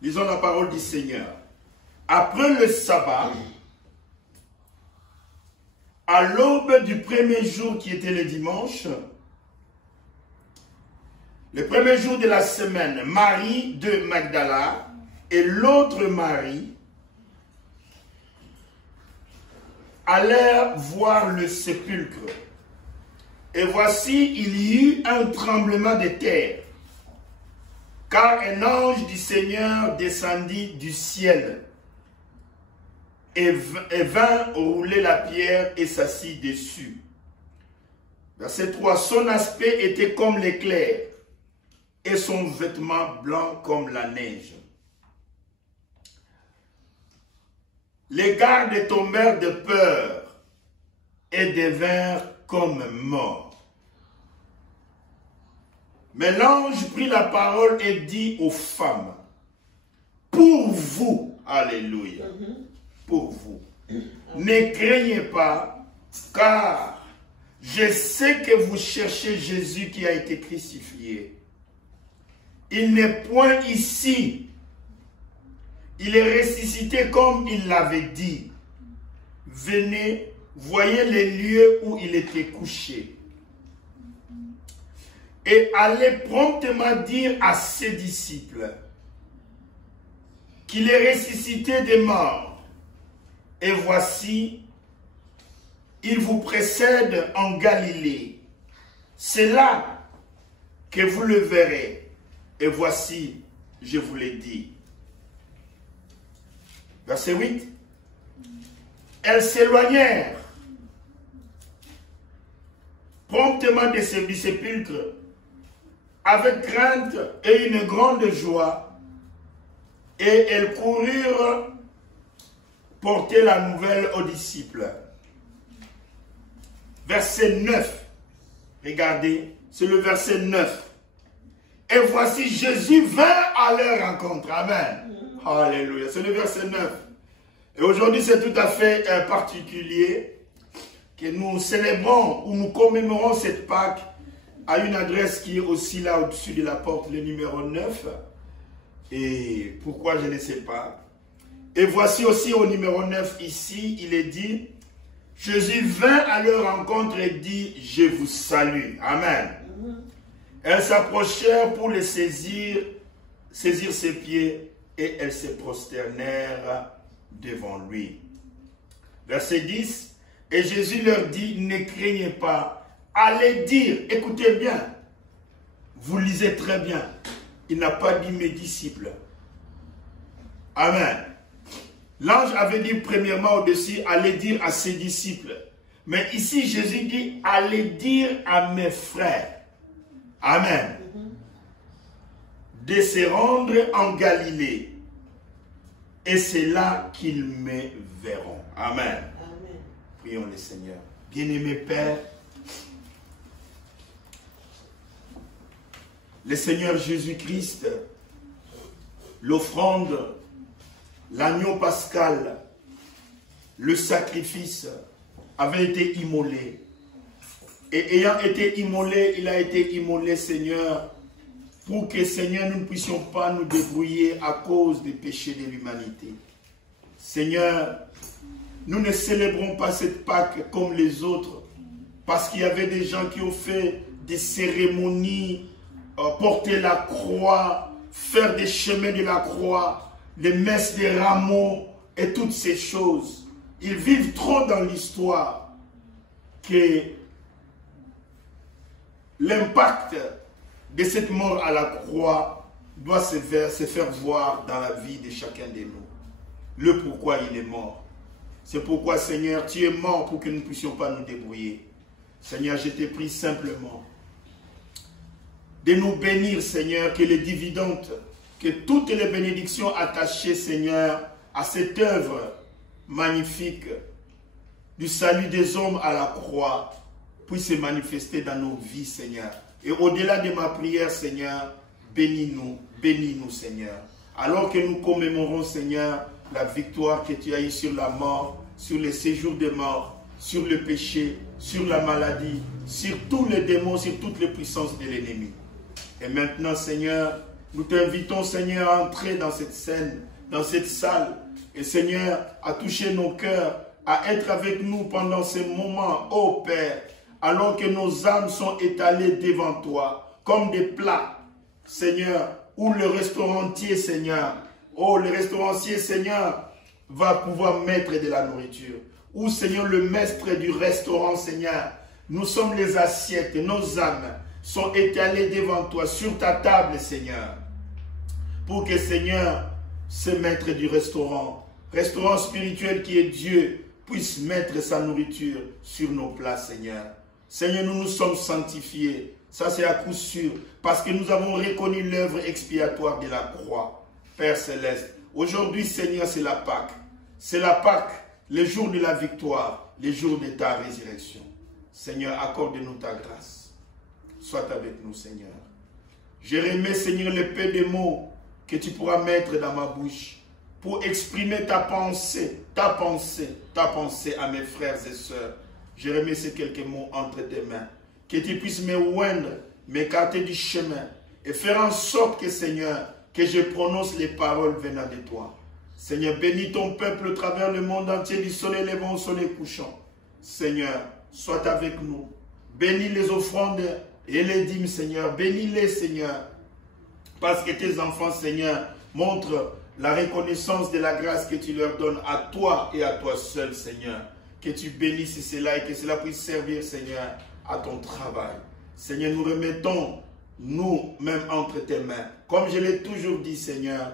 Lisons la parole du Seigneur. Après le sabbat, à l'aube du premier jour qui était le dimanche, le premier jour de la semaine, Marie de Magdala et l'autre Marie allèrent voir le sépulcre. Et voici, il y eut un tremblement de terre, car un ange du Seigneur descendit du ciel et vint rouler la pierre et s'assit dessus. Verset 3. Son aspect était comme l'éclair et son vêtement blanc comme la neige. Les gardes tombèrent de peur et devinrent comme morts. Mais l'ange prit la parole et dit aux femmes, pour vous, alléluia, pour vous, ne craignez pas, car je sais que vous cherchez Jésus qui a été crucifié. Il n'est point ici. Il est ressuscité comme il l'avait dit. Venez, voyez les lieux où il était couché. Et allez promptement dire à ses disciples qu'il est ressuscité des morts. Et voici, il vous précède en Galilée. C'est là que vous le verrez. Et voici, je vous l'ai dit. Verset 8. Elles s'éloignèrent promptement du sépulcre avec crainte et une grande joie, et elles coururent porter la nouvelle aux disciples. Verset 9. Regardez, c'est le verset 9. Et voici, Jésus vint à leur rencontre. Amen. Alléluia. C'est le verset 9. Et aujourd'hui, c'est tout à fait particulier que nous célébrons ou nous commémorons cette Pâque à une adresse qui est aussi là au-dessus de la porte, le numéro 9. Et pourquoi, je ne sais pas. Et voici aussi au numéro 9 ici, il est dit, Jésus vint à leur rencontre et dit, je vous salue. Amen. Elles s'approchèrent pour les saisir ses pieds, et elles se prosternèrent devant lui. Verset 10. Et Jésus leur dit, ne craignez pas, allez dire, écoutez bien, vous lisez très bien, il n'a pas dit mes disciples. Amen. L'ange avait dit premièrement au-dessus, allez dire à ses disciples. Mais ici, Jésus dit, allez dire à mes frères. Amen. De se rendre en Galilée. Et c'est là qu'ils me verront. Amen. Amen. Prions le Seigneur. Bien-aimé Père, le Seigneur Jésus-Christ, l'offrande, l'agneau pascal, le sacrifice avait été immolé. Et ayant été immolé, il a été immolé, Seigneur, pour que, Seigneur, nous ne puissions pas nous débrouiller à cause des péchés de l'humanité. Seigneur, nous ne célébrons pas cette Pâque comme les autres, parce qu'il y avait des gens qui ont fait des cérémonies, porter la croix, faire des chemins de la croix, les messes des rameaux et toutes ces choses. Ils vivent trop dans l'histoire que l'impact de cette mort à la croix doit se faire voir dans la vie de chacun de nous. Le pourquoi il est mort. C'est pourquoi, Seigneur, tu es mort pour que nous ne puissions pas nous débrouiller. Seigneur, je te prie simplement de nous bénir, Seigneur, que les dividendes, que toutes les bénédictions attachées, Seigneur, à cette œuvre magnifique du salut des hommes à la croix puissent se manifester dans nos vies, Seigneur. Et au-delà de ma prière, Seigneur, bénis-nous, Seigneur. Alors que nous commémorons, Seigneur, la victoire que tu as eue sur la mort, sur le séjour des morts, sur le péché, sur la maladie, sur tous les démons, sur toutes les puissances de l'ennemi. Et maintenant, Seigneur, nous t'invitons, Seigneur, à entrer dans cette scène, dans cette salle. Et Seigneur, à toucher nos cœurs, à être avec nous pendant ces moments, ô Père, alors que nos âmes sont étalées devant toi, comme des plats, Seigneur, ou le restaurancier, Seigneur, oh, le restaurancier, Seigneur, va pouvoir mettre de la nourriture. Ou, Seigneur, le maître du restaurant, Seigneur, nous sommes les assiettes, et nos âmes sont étalées devant toi, sur ta table, Seigneur, pour que, Seigneur, ce maître du restaurant spirituel qui est Dieu, puisse mettre sa nourriture sur nos plats, Seigneur. Seigneur, nous nous sommes sanctifiés, ça c'est à coup sûr, parce que nous avons reconnu l'œuvre expiatoire de la croix, Père Céleste. Aujourd'hui, Seigneur, c'est la Pâque. C'est la Pâque, le jour de la victoire, le jour de ta résurrection. Seigneur, accorde-nous ta grâce. Sois avec nous, Seigneur. Je remets, Seigneur, le peu de mots que tu pourras mettre dans ma bouche pour exprimer ta pensée à mes frères et sœurs. Je remets ces quelques mots entre tes mains. Que tu puisses me oindre, m'écarter du chemin et faire en sorte que, Seigneur, que je prononce les paroles venant de toi. Seigneur, bénis ton peuple à travers le monde entier, du soleil levant au soleil couchant. Seigneur, sois avec nous. Bénis les offrandes et les dîmes, Seigneur. Bénis-les, Seigneur. Parce que tes enfants, Seigneur, montrent la reconnaissance de la grâce que tu leur donnes à toi et à toi seul, Seigneur. Que tu bénisses cela et que cela puisse servir, Seigneur, à ton travail. Seigneur, nous remettons nous-mêmes entre tes mains. Comme je l'ai toujours dit, Seigneur,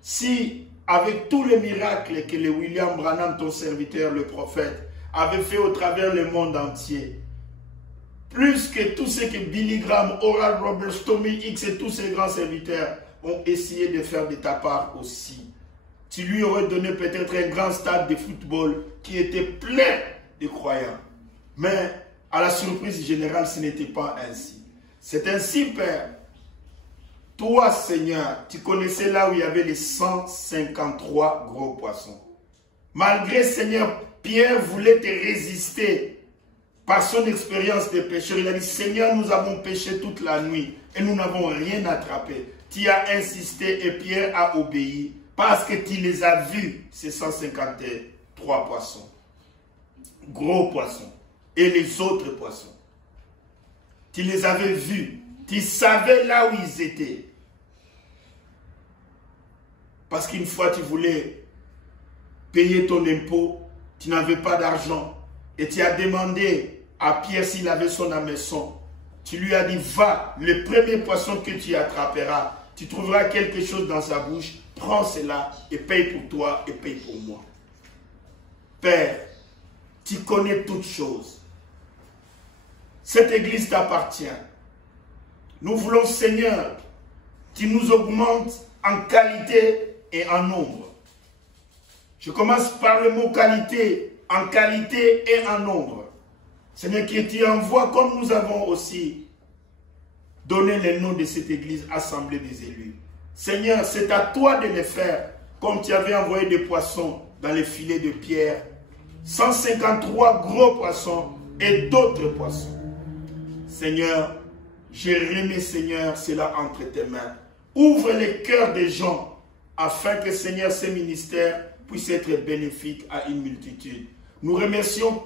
si avec tous les miracles que le William Branham, ton serviteur, le prophète, avait fait au travers le monde entier, plus que tout ce que Billy Graham, Oral Roberts, Tommy Hicks et tous ces grands serviteurs ont essayé de faire de ta part aussi. Tu lui aurais donné peut-être un grand stade de football qui était plein de croyants. Mais à la surprise générale, ce n'était pas ainsi. C'est ainsi, Père. Toi, Seigneur, tu connaissais là où il y avait les 153 gros poissons. Malgré, Seigneur, Pierre voulait te résister par son expérience de pécheur. Il a dit, Seigneur, nous avons péché toute la nuit et nous n'avons rien attrapé. Tu as insisté et Pierre a obéi parce que tu les as vus, ces 153 poissons. Gros poissons. Et les autres poissons. Tu les avais vus. Tu savais là où ils étaient. Parce qu'une fois tu voulais payer ton impôt, tu n'avais pas d'argent. Et tu as demandé à Pierre s'il avait son hameçon. Tu lui as dit, va, le premier poisson que tu attraperas, tu trouveras quelque chose dans sa bouche, prends cela et paye pour toi et paye pour moi. Père, tu connais toutes choses. Cette église t'appartient. Nous voulons, Seigneur, tu nous augmentes en qualité et en nombre. Je commence par le mot qualité, en qualité et en nombre. Seigneur, que tu envoies comme nous avons aussi donné le nom de cette église, assemblée des élus. Seigneur, c'est à toi de le faire, comme tu avais envoyé des poissons dans les filets de Pierre. 153 gros poissons et d'autres poissons. Seigneur, je remets, Seigneur, cela entre tes mains. Ouvre les cœurs des gens afin que, Seigneur, ce ministère puisse être bénéfique à une multitude. Nous remercions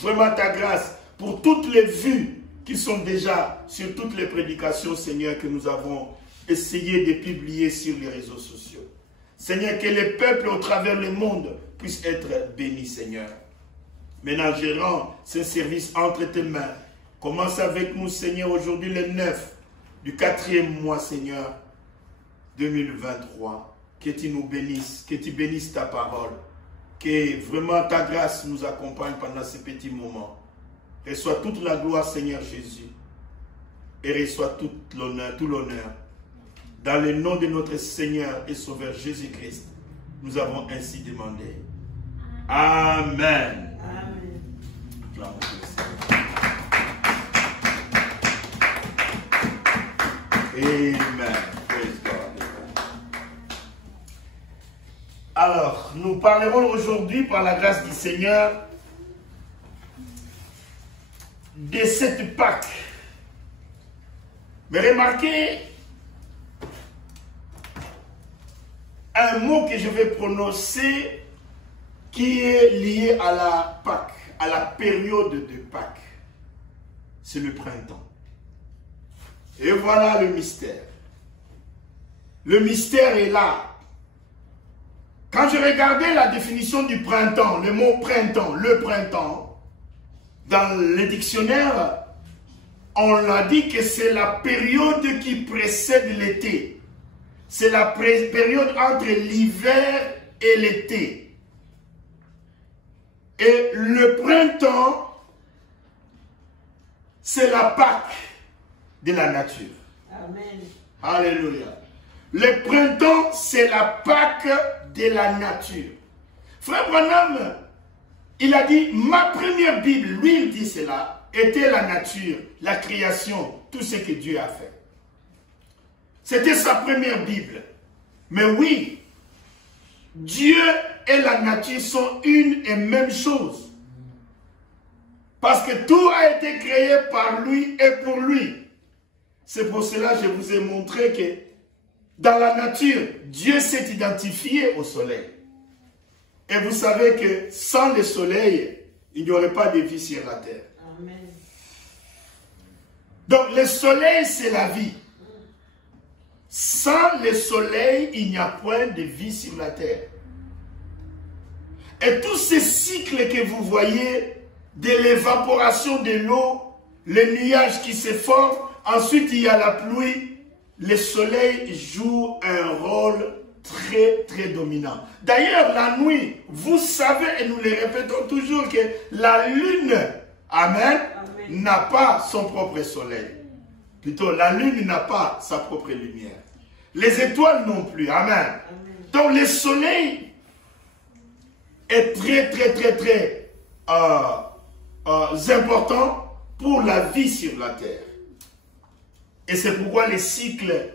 vraiment ta grâce pour toutes les vues qui sont déjà sur toutes les prédications, Seigneur, que nous avons essayé de publier sur les réseaux sociaux. Seigneur, que les peuples au travers le monde puissent être bénis, Seigneur. Maintenant, je rends ce service entre tes mains. Commence avec nous, Seigneur, aujourd'hui le 9 du 4e mois, Seigneur, 2023. Que tu nous bénisses, que tu bénisses ta parole. Que vraiment ta grâce nous accompagne pendant ces petits moments. Reçois toute la gloire, Seigneur Jésus. Et reçois tout l'honneur. Dans le nom de notre Seigneur et Sauveur Jésus-Christ, nous avons ainsi demandé. Amen. Amen. Amen. Praise God. Alors, nous parlerons aujourd'hui, par la grâce du Seigneur, de cette Pâque. Mais remarquez, un mot que je vais prononcer qui est lié à la Pâque, à la période de Pâques. C'est le printemps. Et voilà le mystère. Le mystère est là. Quand je regardais la définition du printemps, le mot printemps, le printemps, dans le dictionnaire, on l'a dit que c'est la période qui précède l'été. C'est la période entre l'hiver et l'été. Et le printemps, c'est la Pâque de la nature. Amen. Alléluia. Le printemps, c'est la Pâque de la nature. Frère Branham, il a dit, ma première Bible, lui il dit cela, était la nature, la création, tout ce que Dieu a fait. C'était sa première Bible. Mais oui, Dieu et la nature sont une et même chose. Parce que tout a été créé par lui et pour lui. C'est pour cela que je vous ai montré que dans la nature, Dieu s'est identifié au soleil. Et vous savez que sans le soleil, il n'y aurait pas de vie sur la terre. Amen. Donc le soleil, c'est la vie. Sans le soleil, il n'y a point de vie sur la terre. Et tous ces cycles que vous voyez, de l'évaporation de l'eau, les nuages qui se forment, ensuite il y a la pluie, le soleil joue un rôle très très dominant. D'ailleurs, la nuit, vous savez, et nous le répétons toujours, que la lune, amen, n'a pas son propre soleil. Plutôt, la lune n'a pas sa propre lumière. Les étoiles non plus, amen. Donc, le soleil est très très très très important pour la vie sur la terre. Et c'est pourquoi les cycles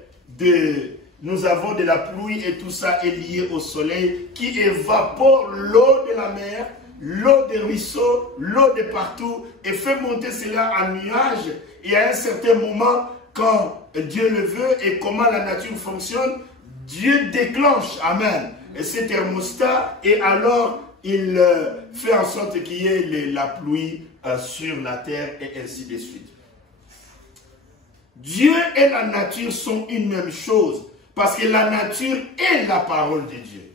nous avons de la pluie et tout ça est lié au soleil qui évapore l'eau de la mer, l'eau des ruisseaux, l'eau de partout et fait monter cela en nuage. Et à un certain moment, quand Dieu le veut et comment la nature fonctionne, Dieu déclenche, amen, et ce thermostat et alors il fait en sorte qu'il y ait la pluie sur la terre et ainsi de suite. Dieu et la nature sont une même chose parce que la nature est la parole de Dieu.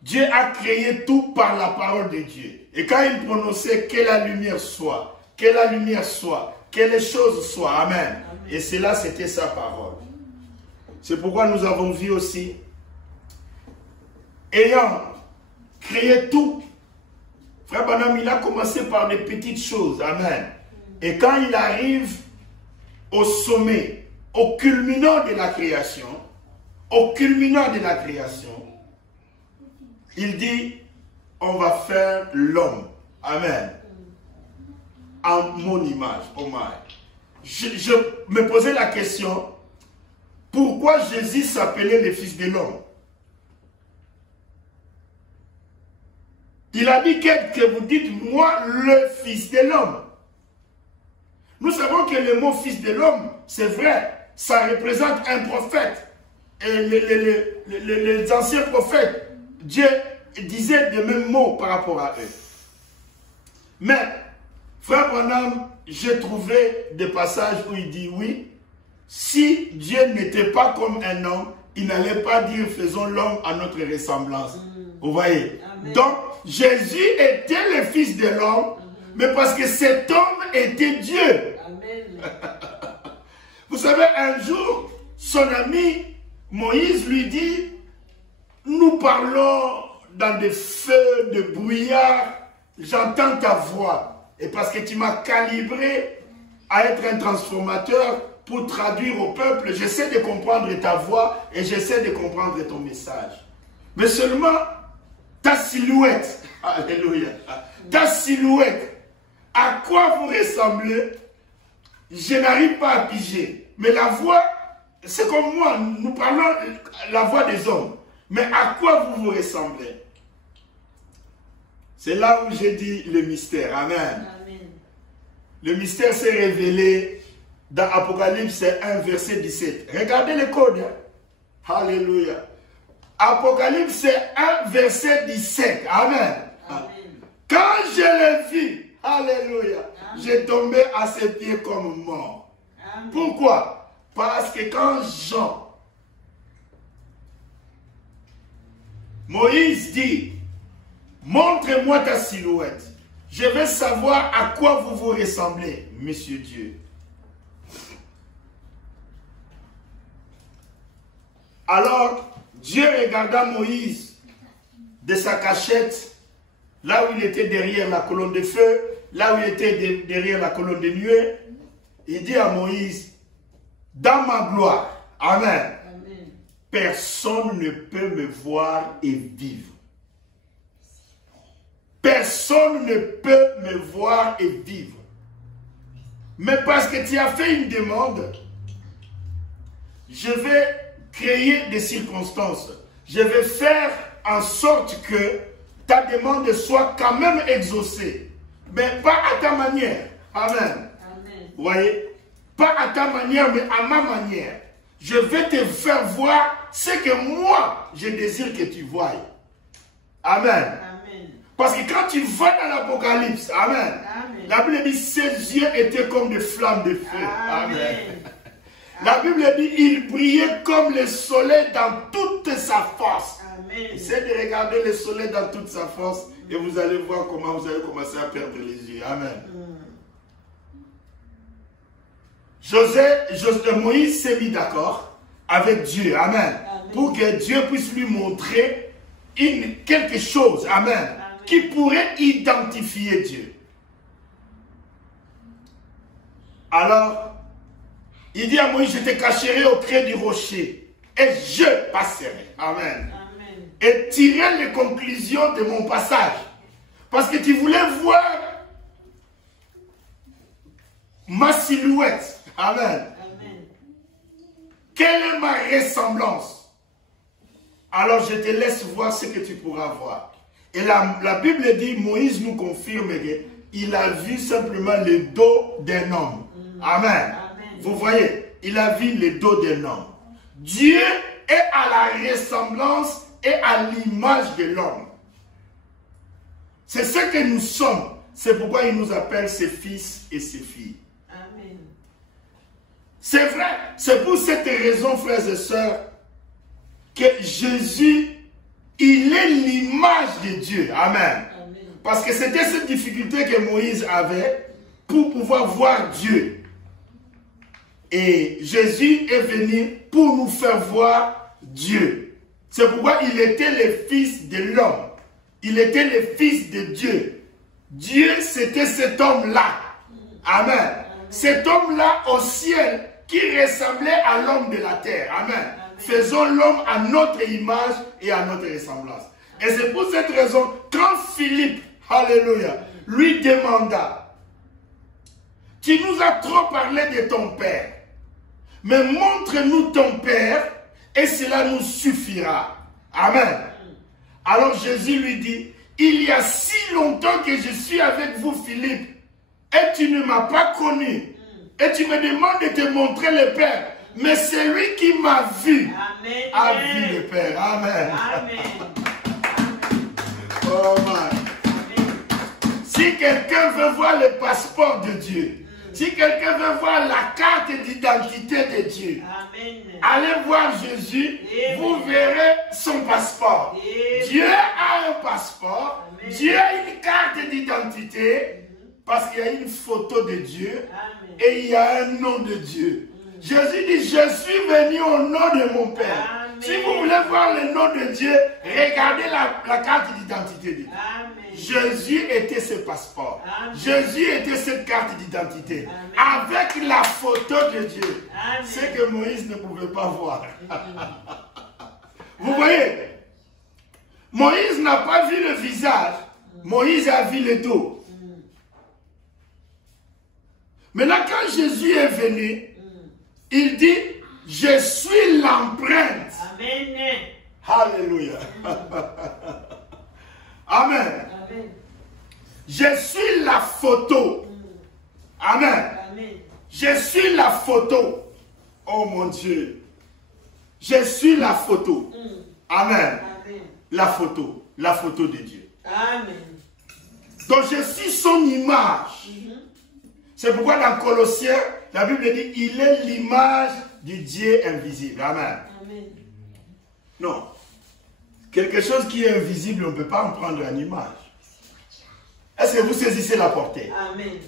Dieu a créé tout par la parole de Dieu. Et quand il prononçait que la lumière soit, que la lumière soit, que les choses soient, amen. Amen. Et cela, c'était sa parole. C'est pourquoi nous avons vu aussi, ayant créé tout, Frère Branham, il a commencé par des petites choses, amen. Et quand il arrive au sommet, au culminant de la création, il dit, on va faire l'homme, amen, en mon image, oh my. Je me posais la question, pourquoi Jésus s'appelait le fils de l'homme? Il a dit que vous dites, moi, le fils de l'homme. Nous savons que le mot fils de l'homme, c'est vrai, ça représente un prophète. Et les anciens prophètes, Dieu disait les mêmes mots par rapport à eux. Mais, Frère Branham, j'ai trouvé des passages où il dit oui, si Dieu n'était pas comme un homme, il n'allait pas dire faisons l'homme à notre ressemblance. Vous voyez? Amen. Donc, Jésus était le fils de l'homme, mais parce que cet homme était Dieu. Amen. Vous savez, un jour, son ami Moïse lui dit, nous parlons dans des feux de brouillard, j'entends ta voix. Et parce que tu m'as calibré à être un transformateur pour traduire au peuple, j'essaie de comprendre ta voix et j'essaie de comprendre ton message. Mais seulement ta silhouette, alléluia, ta silhouette, à quoi vous ressemblez, je n'arrive pas à piger. Mais la voix, c'est comme moi, nous parlons la voix des hommes. Mais à quoi vous vous ressemblez? C'est là où j'ai dit le mystère. Amen. Amen. Le mystère s'est révélé dans Apocalypse 1, verset 17. Regardez le code. Hein. Alléluia. Apocalypse, c'est 1 verset 17. Amen. Amen. Quand je l'ai vu, alléluia, j'ai tombé à ses pieds comme mort. Amen. Pourquoi? Parce que quand Jean, Moïse dit, montre-moi ta silhouette. Je veux savoir à quoi vous vous ressemblez, Monsieur Dieu. Alors, Dieu regarda Moïse de sa cachette, là où il était derrière la colonne de feu, là où il était derrière la colonne de nuée. Il dit à Moïse, dans ma gloire, Amen, Amen, personne ne peut me voir et vivre. Personne ne peut me voir et vivre. Mais parce que tu as fait une demande, je vais créer des circonstances. Je vais faire en sorte que ta demande soit quand même exaucée. Mais pas à ta manière. Amen. Amen. Vous voyez? Pas à ta manière, mais à ma manière. Je vais te faire voir ce que moi, je désire que tu voies. Amen. Amen. Parce que quand tu vas dans l'Apocalypse, Amen, Amen, la Bible dit ses yeux étaient comme des flammes de feu. Amen. Amen. La Bible dit il brillait comme le soleil dans toute sa force. Amen. Essayez de regarder le soleil dans toute sa force et vous allez voir comment vous allez commencer à perdre les yeux. Amen. Moïse s'est mis d'accord avec Dieu. Amen. Amen. Pour que Dieu puisse lui montrer quelque chose. Amen. Amen. Qui pourrait identifier Dieu. Alors, il dit à Moïse, je te cacherai au creux du rocher et je passerai. Amen. Amen. Et tirer les conclusions de mon passage. Parce que tu voulais voir ma silhouette. Amen. Amen. Quelle est ma ressemblance? Alors je te laisse voir ce que tu pourras voir. Et la Bible dit, Moïse nous confirme qu'il a vu simplement le dos d'un homme. Amen. Amen. Vous voyez, il a vu le dos d'un homme. Dieu est à la ressemblance et à l'image de l'homme. C'est ce que nous sommes. C'est pourquoi il nous appelle ses fils et ses filles. Amen. C'est vrai. C'est pour cette raison, frères et sœurs, que Jésus, il est l'image de Dieu. Amen. Amen. Parce que c'était cette difficulté que Moïse avait pour pouvoir voir Dieu. Et Jésus est venu pour nous faire voir Dieu. C'est pourquoi il était le fils de l'homme. Il était le fils de Dieu. Dieu, c'était cet homme-là. Amen. Amen. Cet homme-là au ciel qui ressemblait à l'homme de la terre. Amen. Amen. Faisons l'homme à notre image et à notre ressemblance. Et c'est pour cette raison, quand Philippe, alléluia, lui demanda, tu nous as trop parlé de ton Père, mais montre-nous ton Père et cela nous suffira. Amen. Alors Jésus lui dit, il y a si longtemps que je suis avec vous, Philippe, et tu ne m'as pas connu, et tu me demandes de te montrer le Père. Mais celui qui m'a vu a vu le Père. Amen. Amen. Oh man. Si quelqu'un veut voir le passeport de Dieu, si quelqu'un veut voir la carte d'identité de Dieu, amen, allez voir Jésus, amen, vous verrez son passeport. Amen. Dieu a un passeport, amen, Dieu a une carte d'identité, parce qu'il y a une photo de Dieu, amen, et il y a un nom de Dieu. Jésus dit, je suis venu au nom de mon Père. Amen. Si vous voulez voir le nom de Dieu, regardez la carte d'identité de Dieu. Amen. Jésus était ce passeport. Amen. Jésus était cette carte d'identité. Avec la photo de Dieu. Amen. Ce que Moïse ne pouvait pas voir. Vous voyez, Moïse n'a pas vu le visage. Moïse a vu le dos. Maintenant, quand Jésus est venu, il dit, je suis l'empreinte. Amen. Alléluia. Amen. Amen. Je suis la photo. Amen. Amen. Je suis la photo. Oh mon Dieu. Je suis la photo. Amen. Amen. La photo de Dieu. Amen. Donc je suis son image. C'est pourquoi dans Colossiens, la Bible dit, il est l'image du Dieu invisible. Amen. Amen. Non. Quelque chose qui est invisible, on ne peut pas en prendre en image. Est-ce que vous saisissez la portée? Amen.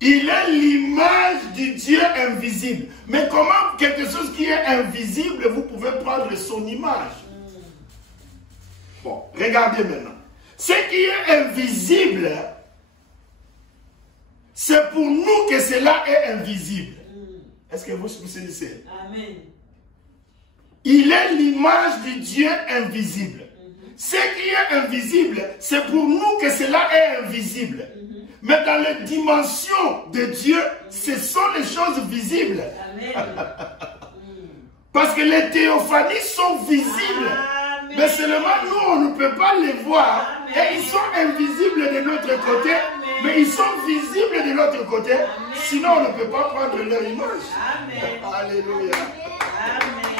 Il est l'image du Dieu invisible. Mais comment quelque chose qui est invisible, vous pouvez prendre son image? Bon, regardez maintenant. Ce qui est invisible, c'est pour nous que cela est invisible. Est-ce que vous saisissez? Amen. Il est l'image du Dieu invisible. Ce qui est invisible, c'est pour nous que cela est invisible. Mais dans les dimensions de Dieu, ce sont les choses visibles. Amen. Parce que les théophanies sont visibles. Amen. Mais seulement nous, on ne peut pas les voir. Amen. Et ils sont invisibles de notre côté. Amen. Mais ils sont visibles de l'autre côté. Amen. Sinon, on ne peut pas prendre leur image. Amen. Alléluia. Amen.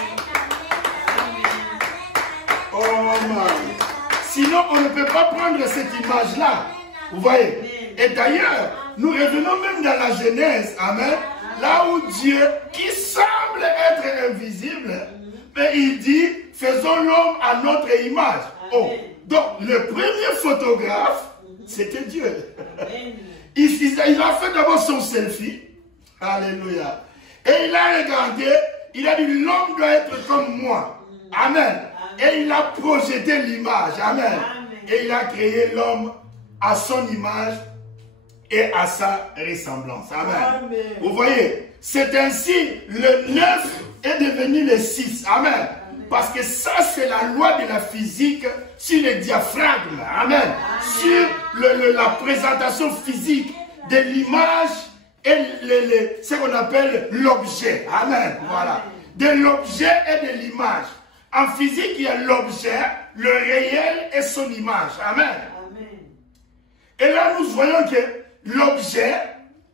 Oh man. Sinon, on ne peut pas prendre cette image-là. Vous voyez? Et d'ailleurs, nous revenons même dans la Genèse. Amen. Là où Dieu, qui semble être invisible, mais il dit, faisons l'homme à notre image. Oh, donc le premier photographe, c'était Dieu. Il a fait d'abord son selfie. Alléluia. Et il a regardé, il a dit, l'homme doit être comme moi. Amen. Et il a projeté l'image. Amen. Et il a créé l'homme à son image et à sa ressemblance. Amen. Amen. Vous voyez, c'est ainsi le 9 est devenu le 6. Amen. Amen. Parce que ça, c'est la loi de la physique sur le diaphragme. Amen. Amen. Sur la présentation physique de l'image et ce qu'on appelle l'objet. Amen. Voilà. De l'objet et de l'image. En physique, il y a l'objet, le réel et son image. Amen. Amen. Et là, nous voyons que l'objet,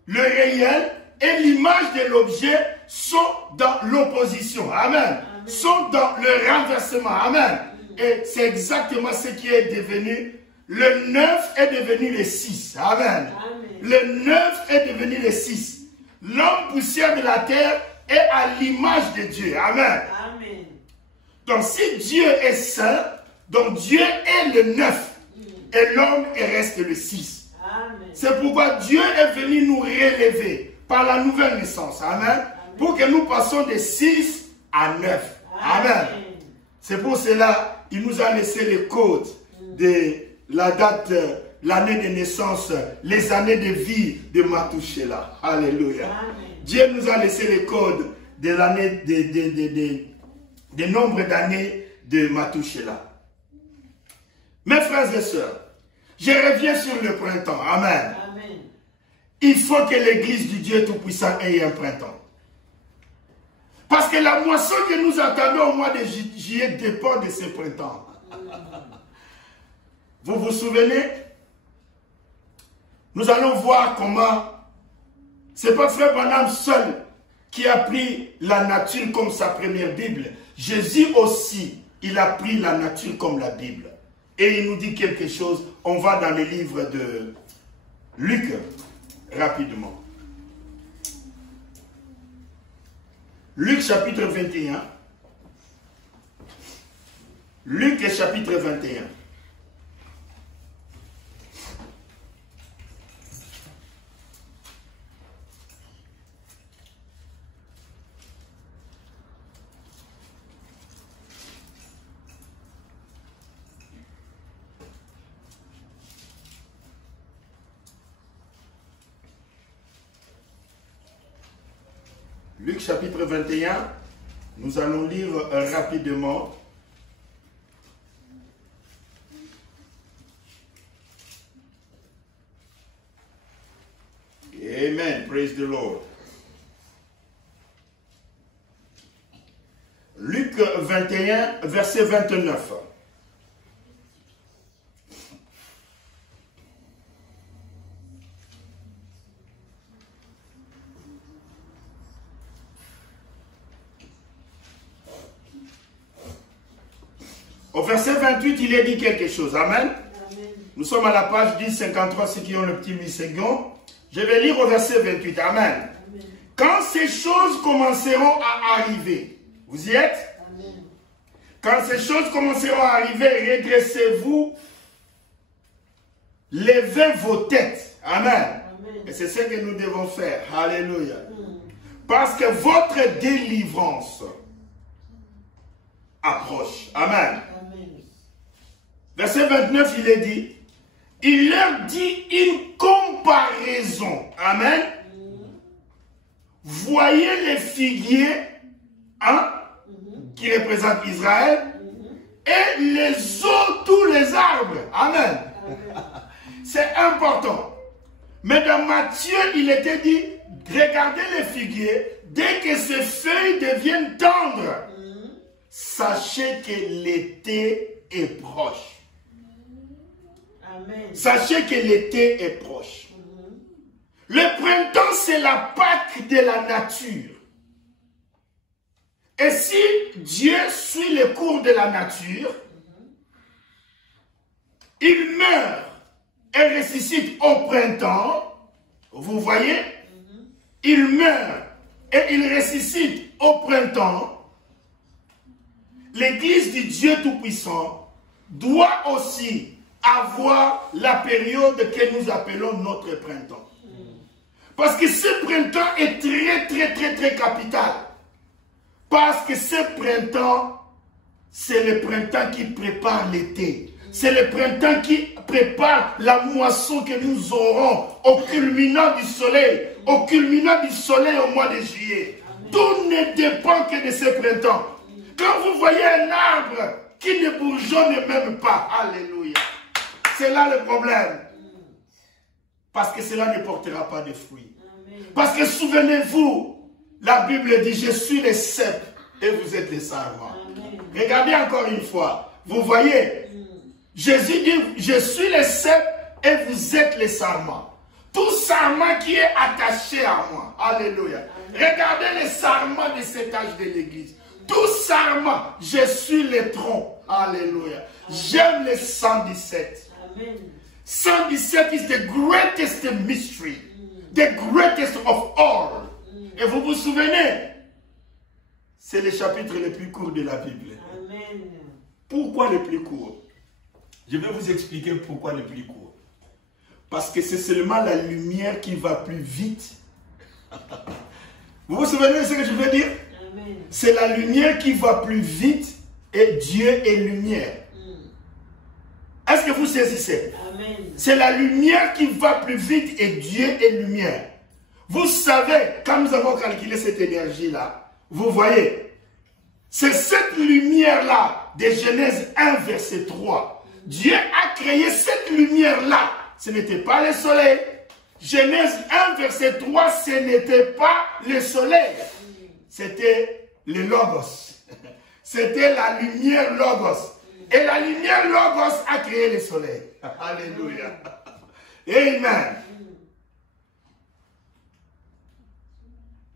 le réel et l'image de l'objet sont dans l'opposition. Amen. Amen. Sont dans le renversement. Amen. Et c'est exactement ce qui est devenu. Le 9 est devenu le 6. Amen. Amen. Le 9 est devenu le 6. L'homme poussière de la terre est à l'image de Dieu. Amen. Amen. Donc si Dieu est saint, donc Dieu est le 9. Et l'homme reste le 6. C'est pourquoi Dieu est venu nous relever par la nouvelle naissance. Amen. Amen. Pour que nous passions de 6 à 9. Amen. Amen. C'est pour cela qu'il nous a laissé le code de la date, l'année de naissance, les années de vie de Matouchéla. Alléluia. Amen. Dieu nous a laissé le code de l'année des nombres d'années de Matouchéla. Mes frères et sœurs, je reviens sur le printemps. Amen. Amen. Il faut que l'église du Dieu Tout-Puissant ait un printemps. Parce que la moisson que nous attendons au mois de juillet dépend de ce printemps. Vous vous souvenez? Nous allons voir comment c'est pas Frère Branham seul qui a pris la nature comme sa première Bible. Jésus aussi, il a pris la nature comme la Bible. Et il nous dit quelque chose. On va dans le livre de Luc, rapidement. Luc chapitre 21. Luc chapitre 21. Luc chapitre 21, nous allons lire rapidement. Amen, praise the Lord. Luc 21, verset 29. Au verset 28, il est dit quelque chose. Amen. Amen. Nous sommes à la page 1053, ceux qui ont le petit 8 secondes. Je vais lire au verset 28. Amen. Amen. Quand ces choses commenceront à arriver, vous y êtes? Amen. Quand ces choses commenceront à arriver, redressez-vous, levez vos têtes. Amen. Amen. Et c'est ce que nous devons faire. Alléluia. Parce que votre délivrance approche. Amen. Amen. Verset 29, il est dit, il leur dit une comparaison. Amen. Voyez les figuiers, hein, qui représentent Israël, et les autres, tous les arbres. Amen. C'est important. Mais dans Matthieu, il était dit, regardez les figuiers, dès que ces feuilles deviennent tendres, sachez que l'été est proche. Amen. Sachez que l'été est proche. Le printemps, c'est la Pâque de la nature. Et si Dieu suit le cours de la nature, il meurt et ressuscite au printemps. Vous voyez? Il meurt et il ressuscite au printemps. L'Église du Dieu Tout-Puissant doit aussi avoir la période que nous appelons notre printemps. Parce que ce printemps est très capital. Parce que ce printemps, c'est le printemps qui prépare l'été. C'est le printemps qui prépare la moisson que nous aurons au culminant du soleil. Au culminant du soleil au mois de juillet. Tout ne dépend que de ce printemps. Quand vous voyez un arbre qui ne bourgeonne même pas, alléluia, c'est là le problème. Parce que cela ne portera pas de fruits. Parce que souvenez-vous, la Bible dit, je suis le cep et vous êtes les sarments. Regardez encore une fois. Vous voyez, Jésus dit, je suis le cep et vous êtes les sarments. Tout sarment qui est attaché à moi. Alléluia. Regardez les sarments de cet âge de l'église. Tout sarment, je suis le tronc. Alléluia. J'aime les 117. Amen. 117 is the greatest mystery. The greatest of all. Et vous vous souvenez, c'est le chapitre le plus court de la Bible. Amen. Pourquoi le plus court? Je vais vous expliquer pourquoi le plus court. Parce que c'est seulement la lumière qui va plus vite. Vous vous souvenez de ce que je veux dire? C'est la lumière qui va plus vite et Dieu est lumière. Est-ce que vous saisissez? C'est la lumière qui va plus vite et Dieu est lumière. Vous savez, quand nous avons calculé cette énergie-là, vous voyez, c'est cette lumière-là de Genèse 1, verset 3. Dieu a créé cette lumière-là. Ce n'était pas le soleil. Genèse 1, verset 3, ce n'était pas le soleil. C'était le Logos. C'était la lumière Logos. Et la lumière Logos a créé le soleil. Alléluia. Amen.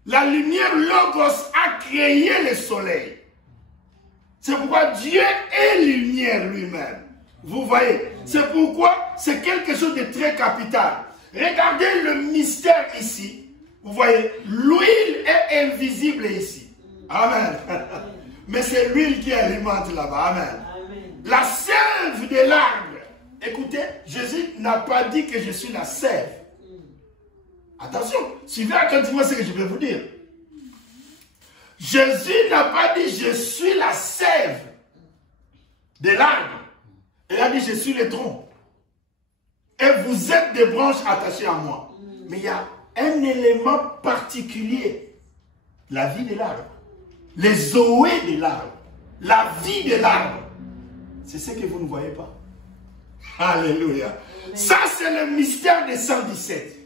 La lumière Logos a créé le soleil. C'est pourquoi Dieu est lumière lui-même. Vous voyez, c'est pourquoi c'est quelque chose de très capital. Regardez le mystère ici. Vous voyez, l'huile est invisible ici. Amen. Mais c'est l'huile qui alimente là-bas. Amen. La sève de l'arbre. Écoutez, Jésus n'a pas dit que je suis la sève. Attention, suivez attentivement ce que je vais vous dire. Jésus n'a pas dit je suis la sève de l'arbre. Il a dit je suis le tronc. Et vous êtes des branches attachées à moi. Mais il y a un élément particulier. La vie de l'arbre. Les zoé de l'arbre. La vie de l'arbre. C'est ce que vous ne voyez pas. Alléluia. Ça, c'est le mystère des 117.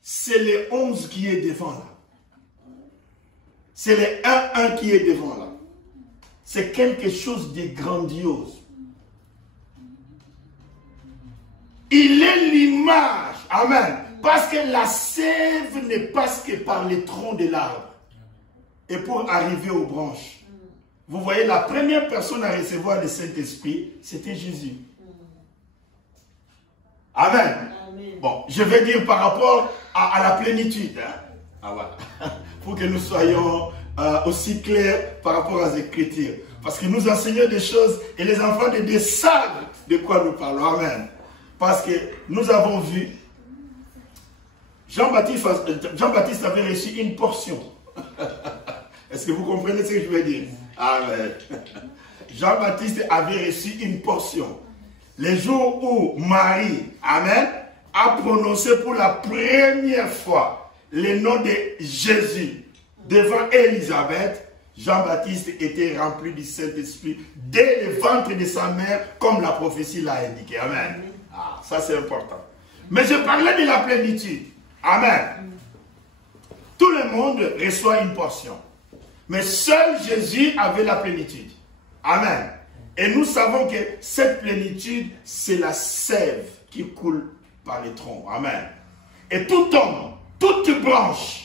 C'est le 11 qui est devant là. C'est le 1-1 qui est devant là. C'est quelque chose de grandiose. Il est l'image. Amen. Parce que la sève ne passe que par les troncs de l'arbre. et pour arriver aux branches. Vous voyez, la première personne à recevoir le Saint-Esprit, c'était Jésus. Amen. Amen. Bon, je vais dire par rapport à la plénitude. Hein? Ah, voilà. Pour que nous soyons aussi clairs par rapport aux Écritures. Parce que nous enseignons des choses et les enfants de Dieu savent de quoi nous parlons. Amen. Parce que nous avons vu, Jean-Baptiste avait reçu une portion. Est-ce que vous comprenez ce que je veux dire? Amen. Jean-Baptiste avait reçu une portion. Le jour où Marie, amen, a prononcé pour la première fois le nom de Jésus devant Élisabeth, Jean-Baptiste était rempli du Saint-Esprit dès le ventre de sa mère, comme la prophétie l'a indiqué. Amen. Ah, ça c'est important. Mais je parlais de la plénitude. Amen. Tout le monde reçoit une portion. Mais seul Jésus avait la plénitude. Amen. Et nous savons que cette plénitude, c'est la sève qui coule par les troncs. Amen. Et tout homme, toute branche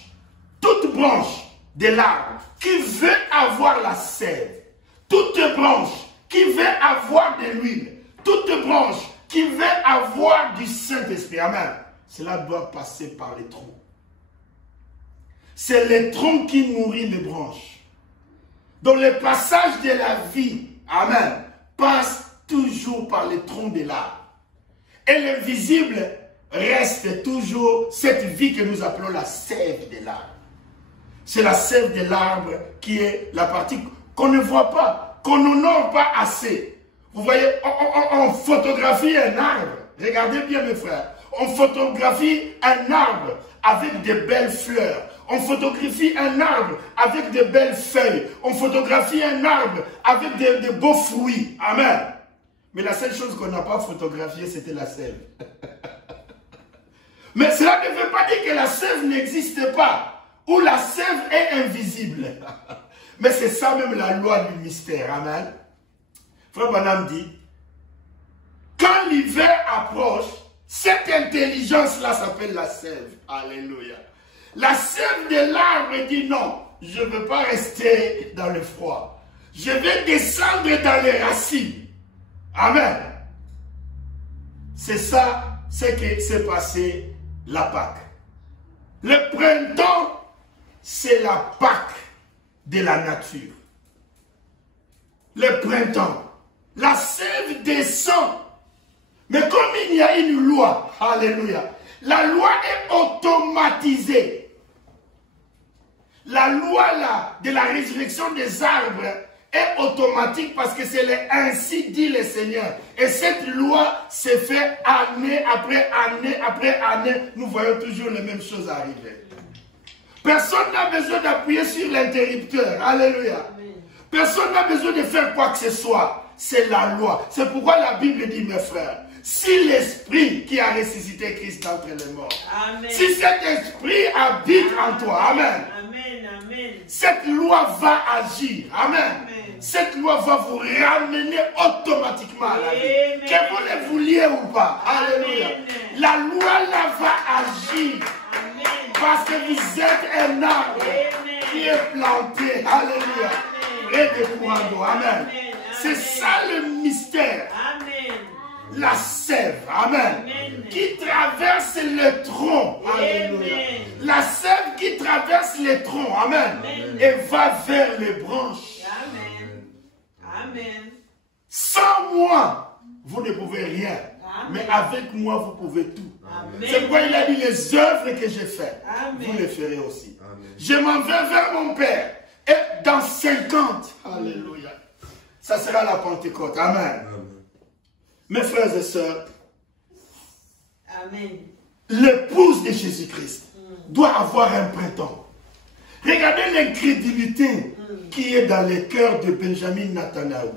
de l'arbre qui veut avoir la sève, toute branche qui veut avoir de l'huile, toute branche qui veut avoir du Saint-Esprit, amen, cela doit passer par les troncs. C'est les troncs qui nourrissent les branches. Donc le passage de la vie, amen, passe toujours par les troncs de l'arbre. Et l'invisible reste toujours cette vie que nous appelons la sève de l'arbre. C'est la sève de l'arbre qui est la partie qu'on ne voit pas, qu'on n'honore pas assez. Vous voyez, on photographie un arbre. Regardez bien mes frères. On photographie un arbre avec de belles fleurs. On photographie un arbre avec de belles feuilles. On photographie un arbre avec de beaux fruits. Amen. Mais la seule chose qu'on n'a pas photographiée, c'était la sève. Mais cela ne veut pas dire que la sève n'existe pas. Ou la sève est invisible. Mais c'est ça même la loi du mystère. Amen. Frère Branham dit, quand l'hiver approche, cette intelligence-là s'appelle la sève. Alléluia. La sève de l'arbre dit non, je ne veux pas rester dans le froid. Je vais descendre dans les racines. Amen. C'est ça, ce qui s'est passé la Pâque. Le printemps, c'est la Pâque de la nature. Le printemps, la sève descend. Mais comme il y a une loi, alléluia, la loi est automatisée. La loi là, de la résurrection des arbres est automatique parce que c'est ainsi dit le Seigneur. Et cette loi s'est fait année après année après année. Nous voyons toujours les mêmes choses arriver. Personne n'a besoin d'appuyer sur l'interrupteur. Alléluia. Personne n'a besoin de faire quoi que ce soit. C'est la loi. C'est pourquoi la Bible dit, mes frères, si l'Esprit qui a ressuscité Christ d'entre les morts, amen, si cet Esprit habite en toi, amen, amen, amen, cette loi va agir, amen, amen, cette loi va vous ramener automatiquement à la vie, amen, que vous le vouliez ou pas, alléluia, la loi là va agir, amen, parce que vous êtes un arbre, amen, qui est planté, alléluia, et de courants d'eau, amen, c'est ça le mystère, amen. La sève, amen, amen, qui traverse le tronc, alléluia. La sève qui traverse les troncs, amen, amen, et va vers les branches. Amen. Amen. Sans moi, vous ne pouvez rien. Amen. Mais avec moi, vous pouvez tout. C'est pourquoi il a dit les œuvres que j'ai faites, vous les ferez aussi. Amen. Je m'en vais vers mon Père. Et dans 50, alléluia, ça sera la Pentecôte. Amen. Amen. Mes frères et sœurs, l'épouse de Jésus-Christ doit avoir un printemps. Regardez l'incrédulité qui est dans le cœur de Benjamin Netanyahu,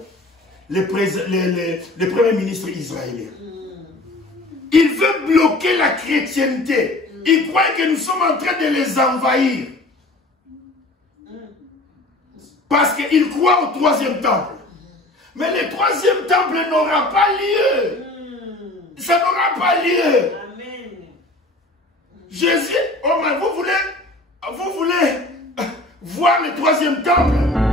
le premier ministre israélien. Il veut bloquer la chrétienté. Il croit que nous sommes en train de les envahir. Parce qu'il croit au troisième temple. Mais le troisième temple n'aura pas lieu. Ça n'aura pas lieu. Amen. Jésus, oh mais vous voir le troisième temple.